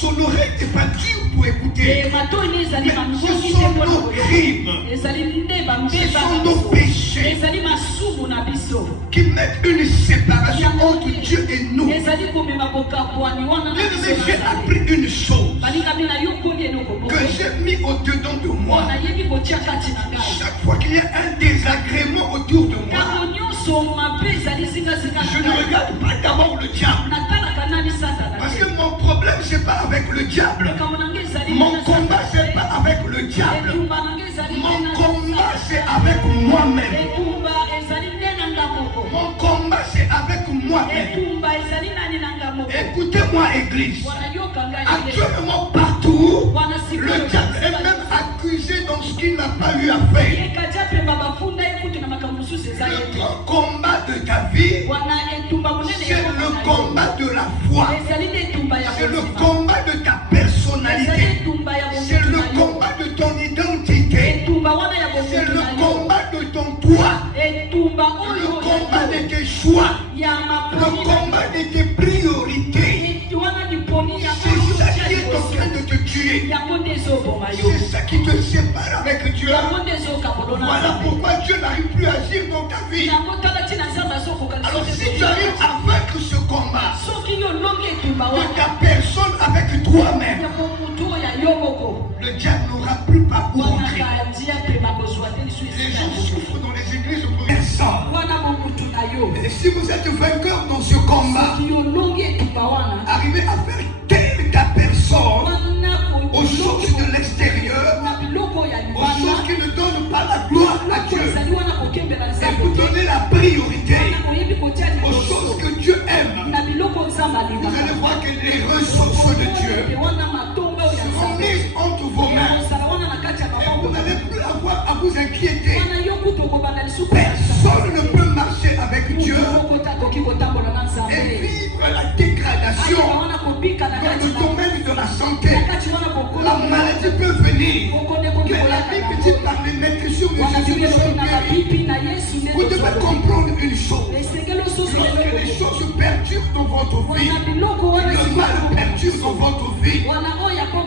son oreille n'est pas dure pour écouter. Mais ce sont nos crimes, ce sont nos péchés qui mettent une séparation entre Dieu et nous. J'ai appris une chose que j'ai mis au-dedans de moi. Chaque fois qu'il y a un désagrément autour de moi, je ne regarde pas d'abord le diable. Parce que mon problème, c'est pas avec le diable. Mon combat, c'est pas avec le diable. Mon combat, c'est avec moi-même. Mon combat, c'est avec moi-même. Écoutez-moi, Église. Actuellement, partout, le diable est même accusé dans ce qu'il n'a pas eu à faire. Le grand combat de ta vie, c'est le combat de la foi. C'est le combat de ta personnalité. C'est le combat de ton identité. C'est le combat de ton toi. Le combat de tes choix. Le combat de tes priorités. C'est ça qui est en train de te tuer. C'est ça qui te sépare avec Dieu. Voilà pourquoi Dieu n'arrive plus à agir dans ta vie. Alors si tu arrives à vaincre ce combat de ta personne avec toi-même, le diable n'aura plus pas pour entrer. Les gens souffrent dans les églises pour et si vous êtes vainqueur dans ce combat, arrivez à faire taire ta personne aux choses de l'extérieur, aux choses qui ne donnent pas la gloire à Dieu, et vous donnez la priorité aux choses que Dieu aime. Vous allez voir que les ressources de Dieu seront mises entre vos mains et vous n'allez plus avoir à vous inquiéter. Personne ne peut marcher avec Dieu et vivre la dégradation dans le domaine de la santé. La maladie peut venir, mais la Bible dit par les maîtrisures de Jésus nous sommes guéris. Vous devez comprendre une chose. Lorsque les choses perdurent dans votre vie, le mal perdure dans votre vie,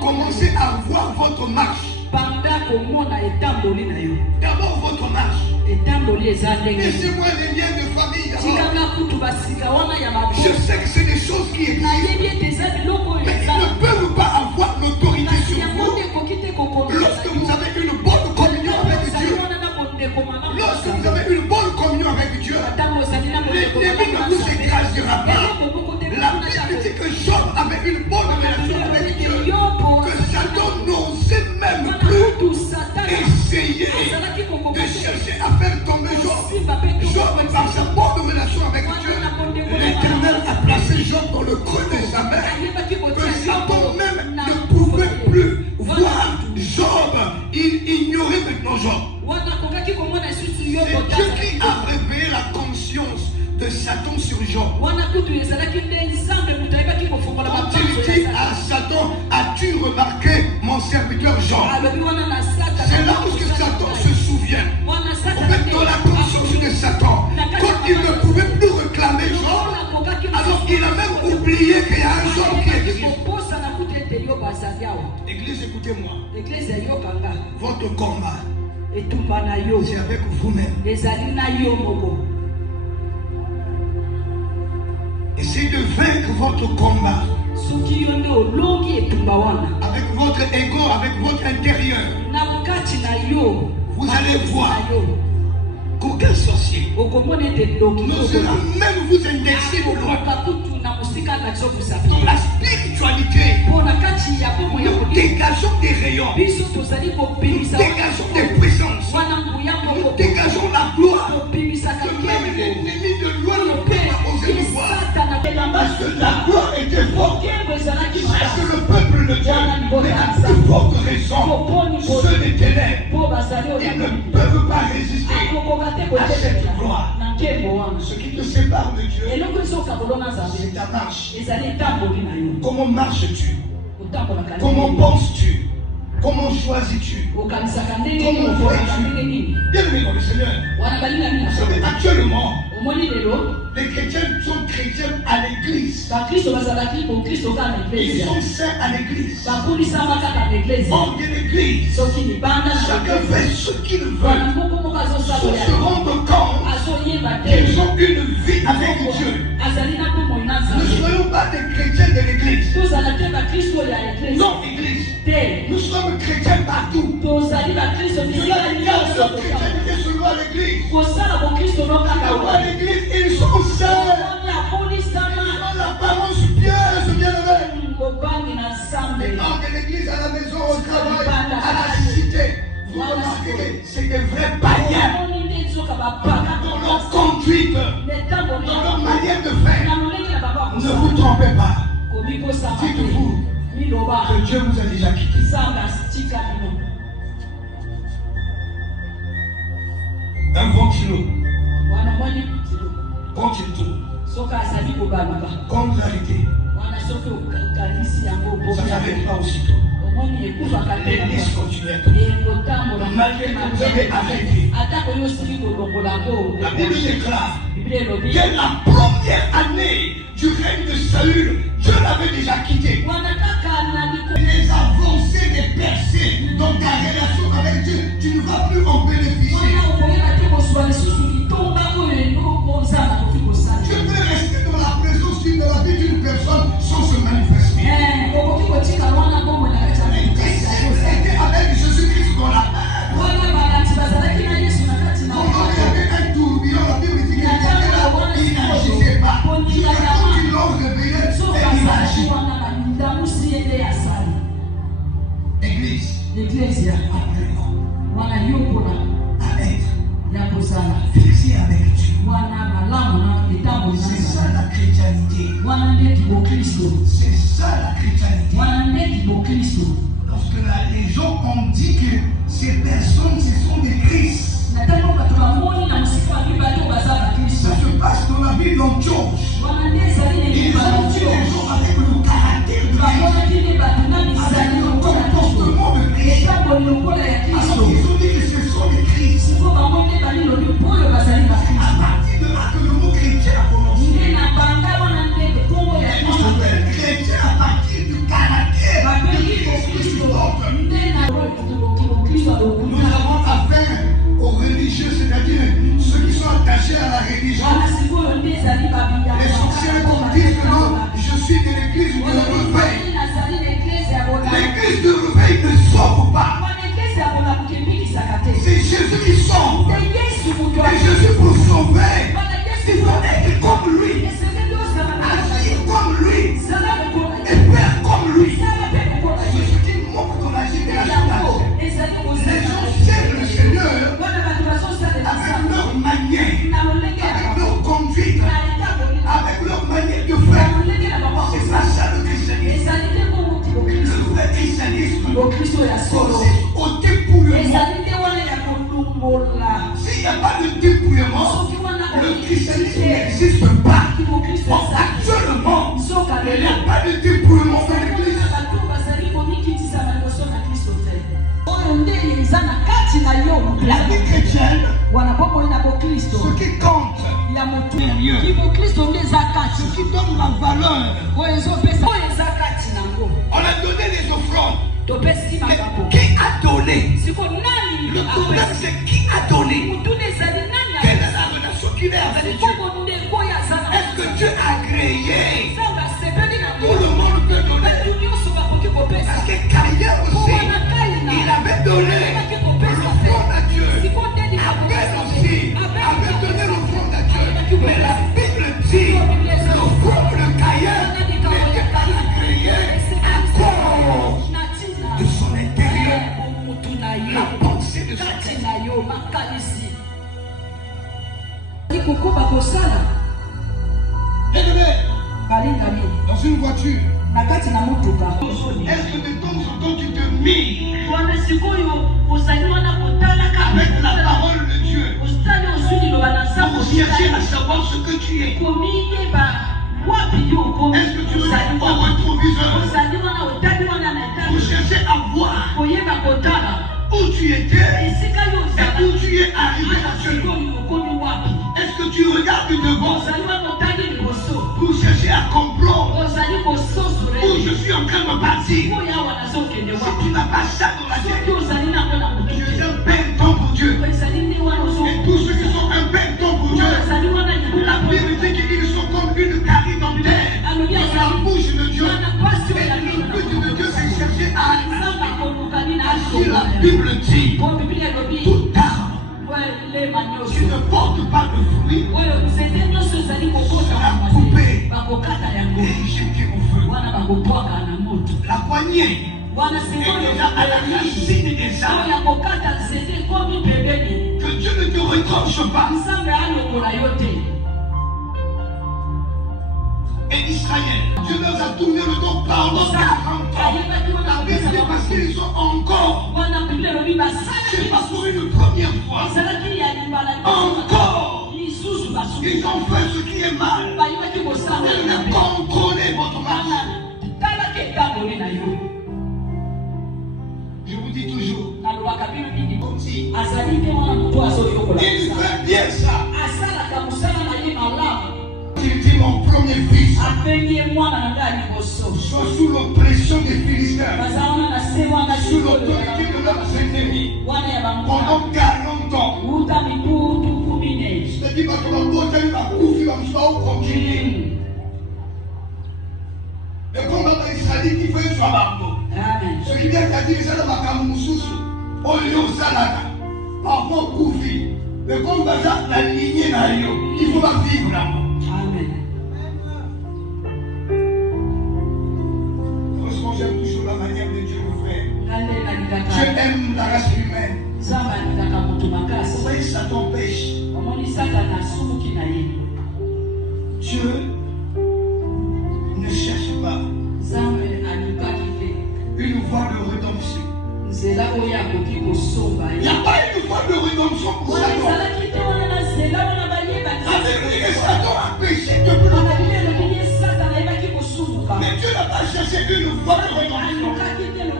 commencez à voir votre marche. D'abord votre marche. Laissez-moi les liens de famille d'abord. Je sais que c'est des choses qui existent, mais ils ne peuvent pas avoir l'autorité sur vous lorsque vous avez une bonne communion avec Dieu. Lorsque vous avez une bonne communion avec Dieu, l'ennemi ne vous écrasera pas. La Bible dit que Job avait une bonne relation avec Dieu, que Satan n'osait même plus essayer de chercher à faire tomber Job. Job, par sa bonne relation avec Dieu, l'Éternel a placé Job dans le creux de sa main, que Satan même ne pouvait plus voir Job. Il ignorait maintenant Job. C'est Dieu qui a réveillé la conscience de Satan sur Job. Quand il dit à Satan, as-tu remarqué mon serviteur Job? C'est là où Satan se souvient. En fait, dans la conscience de Satan, quand il ne pouvait plus réclamer Job, alors il a même oublié qu'il y a un Job qui existe. Église, écoutez-moi. Votre combat, c'est avec vous-même. Essayez de vaincre votre combat avec votre ego, avec votre intérieur. Vous allez voir qu'aucun sorcier n'osera même vous indexer de loin. Dans la spiritualité, nous dégageons des rayons, nous dégageons des puissances, nous dégageons la gloire, que même l'ennemi de loin ne peut pas oser nous voir. Parce que la gloire était forte, parce que le peuple de Dieu est la plus forte raison. Ceux des ténèbres, ils ne peuvent pas résister à cette gloire. Ce qui te sépare de Dieu, c'est ta marche. Comment marches-tu? Comment penses-tu? Comment choisis-tu? Comment vois-tu? Bien-aimé dans le Seigneur, vous savez, actuellement, les chrétiens sont chrétiens à l'église. l'église. Ils sont saints à l'église. Hors de l'église, chacun fait ce qu'il veut. Sans se rendre compte qu'ils ont une vie avec Dieu. Ne soyons pas des chrétiens de l'église. Non, église. Nous sommes chrétiens partout. Cela regarde notre chrétienté selon l'église. À l'église, ils sont saints. Ils ont l'apparence pieuse, bien-aimé. Les gens de l'église, à la maison, au travail, à la cité. Vous remarquez, c'est des vrais païens. Dans leur conduite, dans leur manière de faire. Ne vous trompez pas. Dites-vous que Dieu vous a déjà quitté. Un ventilo. Quand il tourne, quand vous arrêtez, ça n'arrête pas aussitôt. L'église continue à tourner. Malgré que vous avez arrêté. La Bible déclare dès la première année du règne de Saül, Dieu l'avait déjà quitté. Les avancées, les percées dans ta relation avec Dieu, tu ne vas plus en bénéficier. Dieu peut rester dans la présence de la vie d'une personne sans se manifester. C'était avec Jésus-Christ dans la mer. Quand il y avait un tourbillon, la Bible dit qu'il n'agissait pas. Jusqu'à quand ils l'ont réveillé et il agit. Église. Apprenons à être fixé avec Dieu. C'est ça la chrétienté. C'est ça la chrétienté. Lorsque les gens ont dit que ces personnes, ce sont des Christ. Ça se passe dans la vie d'Antioche. Ils ont dit des gens avec le caractère de Christ, avec le comportement de Christ. Alors ils ont dit que ce sont des Christ. À partir de là que le mot chrétien a commencé. Chrétien à partir du caractère de Christ. Nous avons affaire aux religieux, c'est-à-dire ceux qui sont attachés à la religion. L'essentiel qu'on dise que non, je suis de l'église de réveil. L'église de réveil ne sauve pas. C'est Jésus qui sauve. Et Jésus pour sauver, il faut être comme lui, agir comme lui, et faire comme lui. C'est ce qui manque dans la génération. Les gens servent le Seigneur avec leur manière, avec leur conduite, avec leur manière de faire. C'est pas ça le christianisme. Le vrai christianisme consiste au dépouillement. S'il n'y a pas de dépouillement, le christianisme n'existe pas. Or, actuellement, il n'y a pas de dépouillement dans l'église. La vie chrétienne, ce qui compte, ce qui donne la valeur. On a donné les offrandes. Mais qui a donné? Le problème c'est qui a donné. Quelle est la relation qu'il a avec Dieu? Est-ce que Dieu a créé? Tout le monde peut donner. Parce que Caïn aussi, il avait donné l'offrande à Dieu. Abel aussi avait donné l'offrande à Dieu. Mais la Bible dit l'offrande de Caïn n'était pas créée à cause de son intérieur, la pensée de son cœur. Dans une voiture, est-ce que de temps en temps tu te mires avec la parole de Dieu pour chercher à savoir ce que tu es? Est-ce que tu regardes au rétroviseur pour chercher à voir où tu étais et où tu es arrivé actuellement? Est-ce que tu regardes devant pour chercher à comprendre en train de partir, si tu n'as pas ça dans la tête, tu es un béton pour Dieu. Et tous ceux qui sont un béton pour Dieu, la Bible dit qu'ils sont comme une carie dentaire dans la bouche de Dieu. Et le but de Dieu, c'est chercher à si la Bible dit toute arme qui ne porte pas de fruits sera coupée et jetée au feu. La poignée est déjà à la racine des arbres. Que Dieu ne te retranche pas. Et Israël, Dieu leur a tourné le dos pendant 40 ans. La Bible dit parce qu'ils sont encore. C'est pas pour une première fois. Encore. Ils ont fait ce qui est mal. Ils ont contrôlé votre marche. Je vous dis toujours. Il fait bien ça. Il dit mon premier fils soit sous l'oppression des Philistins, sous l'autorité de leurs ennemis pendant 40 ans. Je te dis le combat d'Israël qui fait soit barbeau. Ce qui vient de dire c'est le Makamousous, au lieu de Salada, parfois Koufi. Le combat de la lignée d'Ayo, il faut pas vivre là. J'aime toujours la manière de Dieu le fait. Je aime la race humaine. Vous voyez, ça t'empêche. Dieu ne cherche pas une voie de rédemption. Il n'y a pas une voie de rédemption pour Satan. Satan a péché depuis longtemps. Mais Dieu n'a pas cherché une voie de rédemption.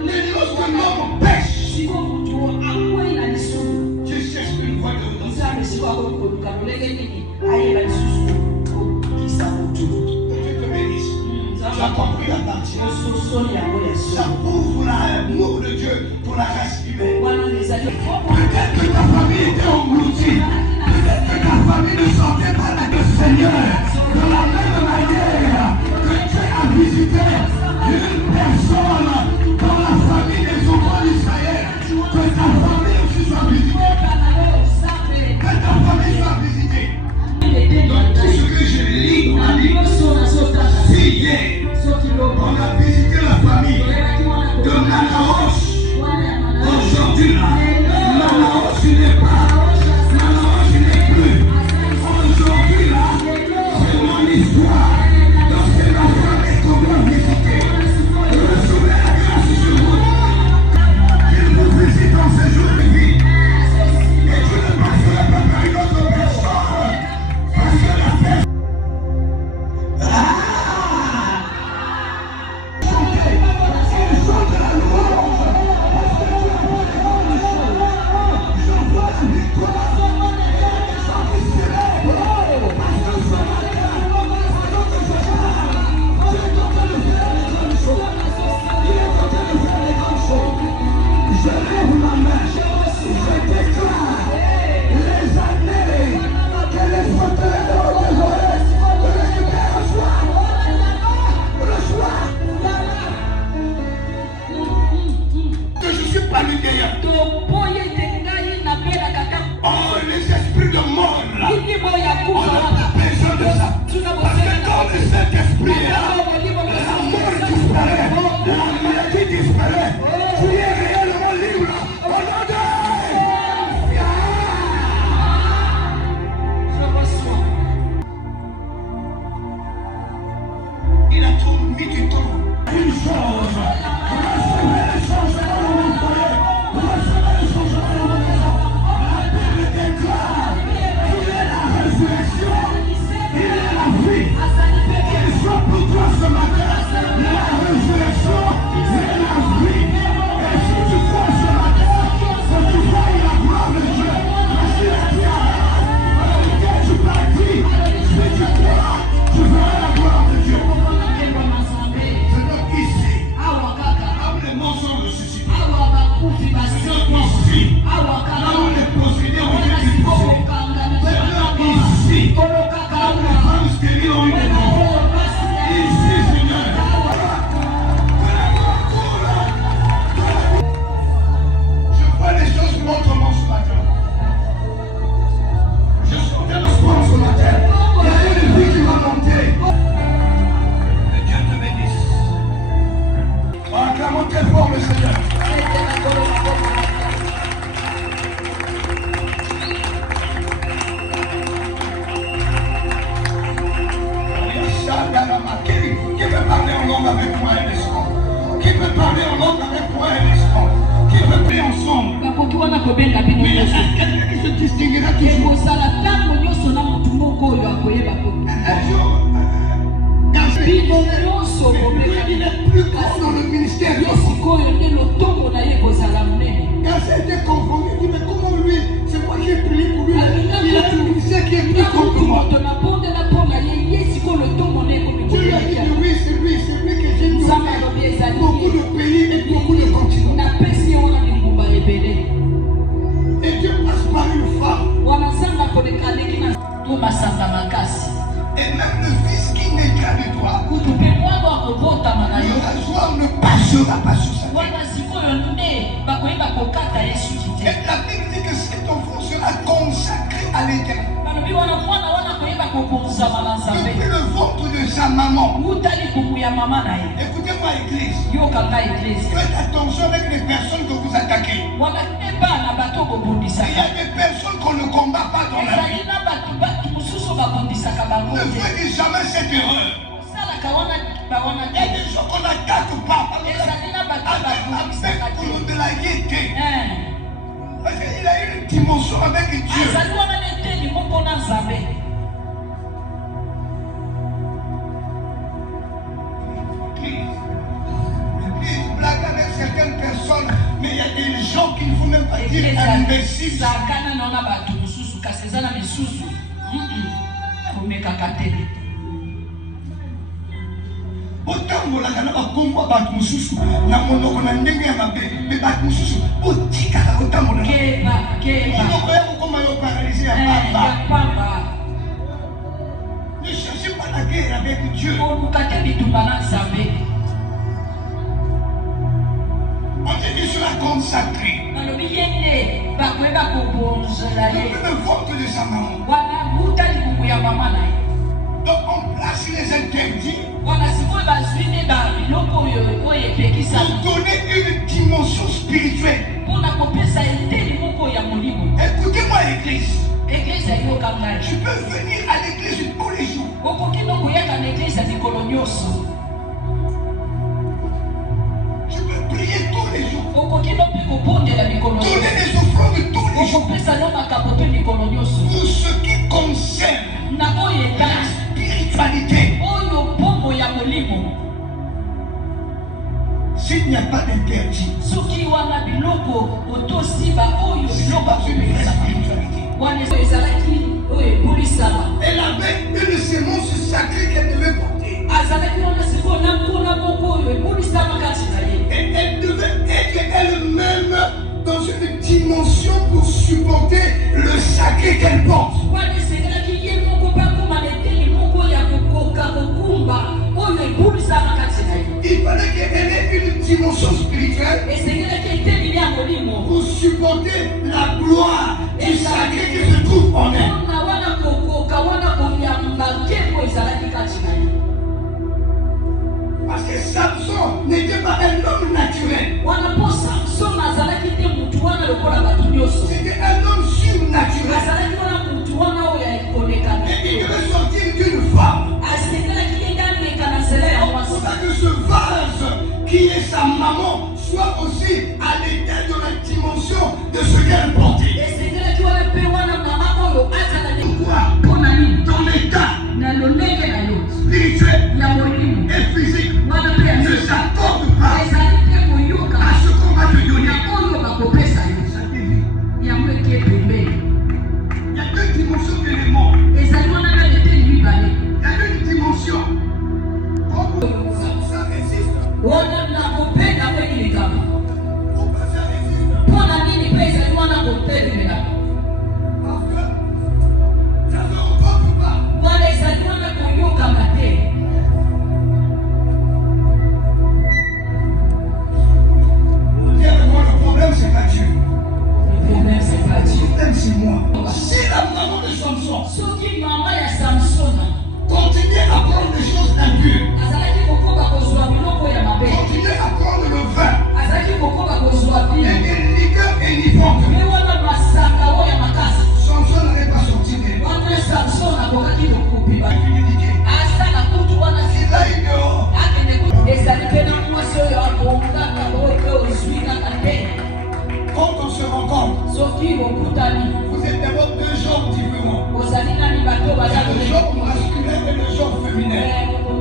Mais lorsque l'homme pêche, Dieu cherche une voie de rédemption. Que Dieu te bénisse. Tu as compris la partie. Ça prouve l'amour de Dieu pour la race humaine. Peut-être que ta famille était engloutie. Peut-être que ta famille ne sentait pas le Seigneur. De la même manière que Dieu a visité une personne dans la famille des enfants d'Israël, que ta famille aussi soit visitée. Que ta famille soit visitée. Donc tout ce que je lis dans la Bible, c'est hier, on a visité la famille de Manaos. Aujourd'hui là, Manaos n'est pas, Manaos n'est plus. Aujourd'hui là, c'est mon histoire. Donc c'est la famille qu'on doit visiter. Recevez la grâce sur vous. Qu'il vous visite dans ces jours de vie. Et je ne passerai pas par une autre personne. Parce que la personne... Il a trop mis du temps. Une chose, recevez les changements dans mon foyer, recevez les changements dans mon maison. La Bible déclare qu'il est la résurrection, il est la vie. Qu'il soit pour toi ce matin, la résurrection, c'est la vie. Et si tu crois ce matin, que tu vois la gloire de Dieu, voici la pierre dans laquelle tu bâtis. Si tu crois, tu verras la gloire de Dieu. C'est donc ici. langue avec moi un instant? Qui peut parler en langue avec moi un instant? Qui peut prier ensemble? Mais il y a quelqu'un qui se distinguera toujours. Il est plus grand dans le ministère. Quand c'était confondu, il dit, mais comment lui? C'est moi qui ai prié pour lui. Il a un ministère qui est plus grand que moi. Dieu lui a dit, oui, c'est lui que j'ai nommé beaucoup de pays et beaucoup de continents. Et Dieu passe par une femme. Et même le fils qui naîtra de toi, le rasoir ne passera pas sur sa tête. Et la Bible dit que cet enfant sera consacré à l'Éternel. Depuis le ventre de sa maman. Écoutez-moi, Église. Faites attention avec les personnes que vous attaquez. Il y a des personnes qu'on ne combat pas dans la vie. Ne faites jamais cette erreur. Il y a des gens qu'on n'attaque pas. Avec de la gaieté. Parce qu'il a une dimension avec Dieu. L'église blague avec certaines personnes, mais il y a des gens qu'il ne faut même pas dire imbéciles. Otambolaka na bakombo bato mosusu na monoko na ndenge ya mabe me bato mosusu otikaka otambola monoko ya kokoma yo paralysé ya pamba. Ne cherchez pas la guerre avec Dieu. On te dit sur la consacrée. Depuis le ventre de sa maman. Donc on place les interdits pour donner une dimension spirituelle. Écoutez-moi, Église. Tu peux venir à l'église tous les jours. Tu peux prier tous les jours. Donner des offrandes tous les jours. Pour ce qui concerne la spiritualité. S'il n'y a pas d'interdit, c'est pas une vraie spiritualité. Elle avait une sémence sacrée qu'elle devait porter. Et elle devait être elle-même dans une dimension pour supporter le sacré qu'elle porte. Il fallait qu'elle ait une dimension spirituelle pour supporter la gloire du sacré qui se trouve en elle. Parce que Samson n'était pas un homme naturel. C'était un homme surnaturel. Et il devait sortir d'une femme. Pour que ce vase qui est sa maman soit aussi à l'état de la dimension de ce qu'elle portait. Ton état spirituel et physique ne s'accorde pas à ce qu'on va te donner. Il y a deux dimensions d'éléments. Il y a deux dimensions. Ça résiste.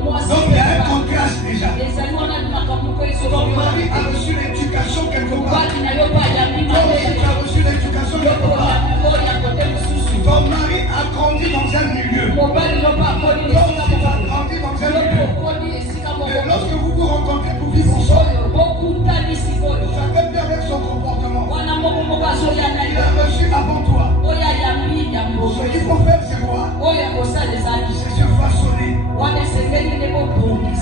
Donc il y a un contraste déjà. Ton mari a reçu l'éducation quelque part. Toi, tu as reçu l'éducation quelque part. Ton mari a grandi dans un milieu. Donc tu as grandi dans un milieu. Et lorsque vous vous rencontrez pour vivre ensemble, chacun vient avec son comportement. Il a reçu avant toi. Ce qu'il faut faire, c'est quoi? C'est se façonner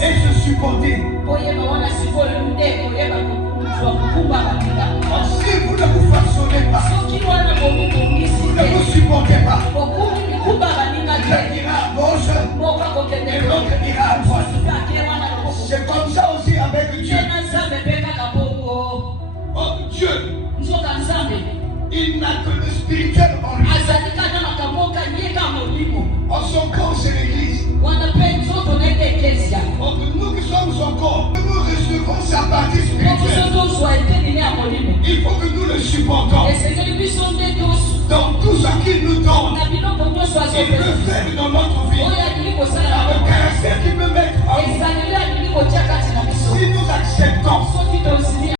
et se supporter. Si vous ne vous façonnez pas, vous ne vous supportez pas, l'un ira à gauche et l'autre ira à droite. C'est comme ça aussi avec Dieu. Oh, Dieu, il n'a que le spirituel en lui. En son corps, c'est l'église. Nous qui sommes son corps, nous recevons sa partie spirituelle. Il faut que nous le supportons. Dans tout ce qu'il nous donne, il le fait dans notre vie.